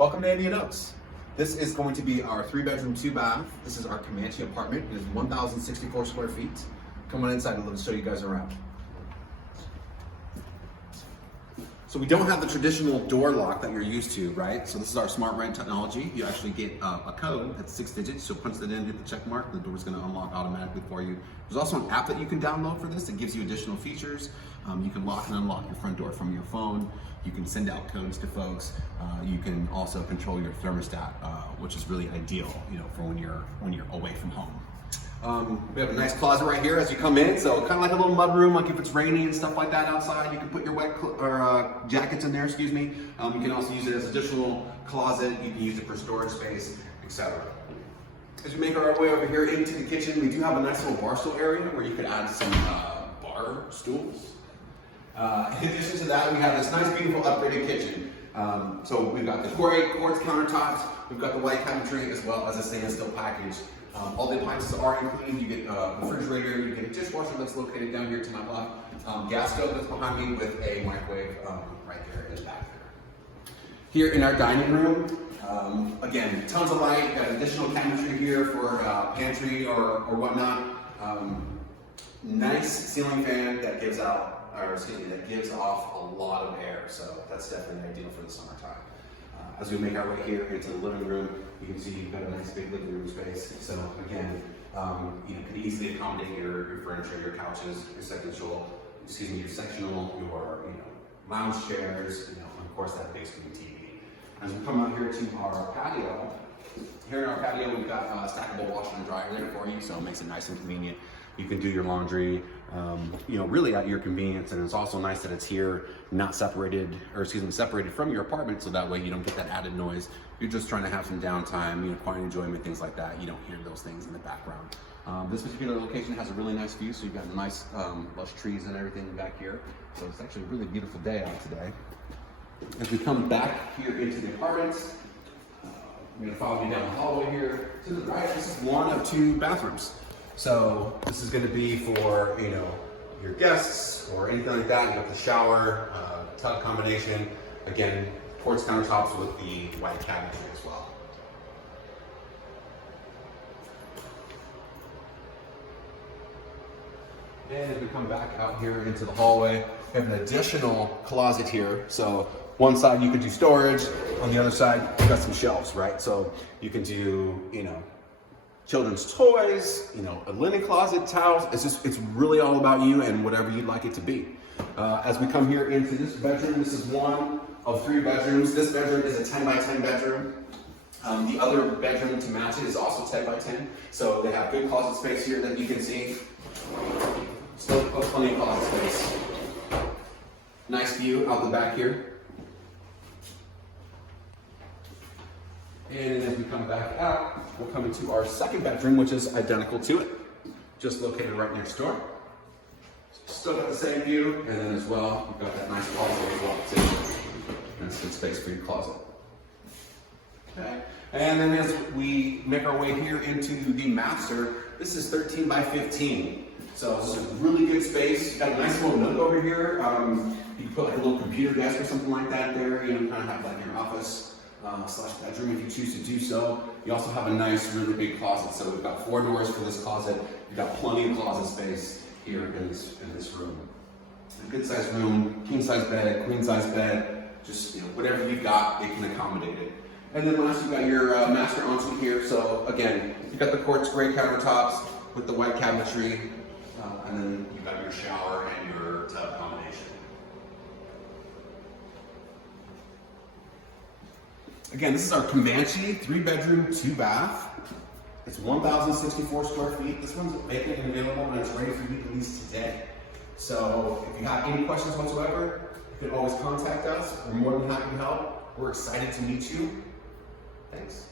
Welcome to Indian Oaks. This is going to be our 3-bedroom, 2-bath. This is our Comanche apartment. It is 1,064 square feet. Come on inside and let's show you guys around. So we don't have the traditional door lock that you're used to, right? So this is our smart rent technology. You actually get a code that's 6 digits. So punch that in, hit the check mark, the door's gonna unlock automatically for you. There's also an app that you can download for this that gives you additional features. You can lock and unlock your front door from your phone. You can send out codes to folks. You can also control your thermostat, which is really ideal, for when you're away from home. We have a nice closet right here as you come in, so kind of like a little mud room, like if it's raining and stuff like that outside, you can put your wet jackets in there, excuse me. You can also use it as additional closet, you can use it for storage space, etc. As we make our way over here into the kitchen, we do have a nice little bar stool area where you could add some bar stools. In addition to that, we have this nice, beautiful, upgraded kitchen. So we've got the quartz countertops, we've got the white cabinetry, as well as a stainless steel package. All the appliances are included. You get a refrigerator, you get a dishwasher that's located down here to my left, gas stove that's behind me with a microwave right there in the back there. Here in our dining room, again, tons of light, got additional cabinetry here for pantry or whatnot. Nice ceiling fan that gives off a lot of air, so that's definitely ideal for the summertime. As we make our way here into the living room, you can see you've got a nice big living room space. So again, you could easily accommodate your furniture, your couches, your sectional, your lounge chairs, and of course that big screen TV. As we come out here to our patio, here in our patio we've got a stackable washer and dryer there for you, so it makes it nice and convenient. You can do your laundry, really at your convenience, and it's also nice that it's here, not separated from your apartment, so that way you don't get that added noise. You're just trying to have some downtime, quiet enjoyment, things like that. You don't hear those things in the background. This particular location has a really nice view, so you've got nice lush trees and everything back here. So it's actually a really beautiful day out today. As we come back here into the apartments, I'm going to follow you down the hallway here. To the right, this is one of 2 bathrooms. So this is going to be for your guests or anything like that. You got the shower, tub combination. Again, quartz countertops with the white cabinetry as well. And as we come back out here into the hallway, we have an additional closet here. So one side you could do storage, on the other side you've got some shelves, right? So you can do, children's toys, a linen closet, towels. It's really all about you and whatever you'd like it to be. As we come here into this bedroom, this is one of 3 bedrooms. This bedroom is a 10 by 10 bedroom. The other bedroom to match it is also 10 by 10. So they have good closet space here that you can see. Still plenty of closet space. Nice view out the back here. And as we come back out, we'll come into our second bedroom, which is identical to it. Just located right next door. Still got the same view, and then as well, we've got that nice closet as well too. That's good space for your closet. Okay. And then as we make our way here into the master, this is 13 by 15. So this is a really good space. You've got a nice little nook over here. You can put like a little computer desk or something like that there. Kind of have like your office. / bedroom if you choose to do so. You also have a nice, really big closet. So we've got 4 doors for this closet. You've got plenty of closet space here in this room. A good sized room, king size bed, queen size bed, just whatever you've got, they can accommodate it. And then last you've got your master ensuite here. So again, you've got the quartz gray countertops with the white cabinetry, and then you've got your shower and your tub combination. Again, this is our Comanche 3-bedroom, 2-bath. It's 1,064 square feet. This one's vacant and available, and it's ready for you to lease today. So if you have any questions whatsoever, you can always contact us. We're more than happy to help. We're excited to meet you. Thanks.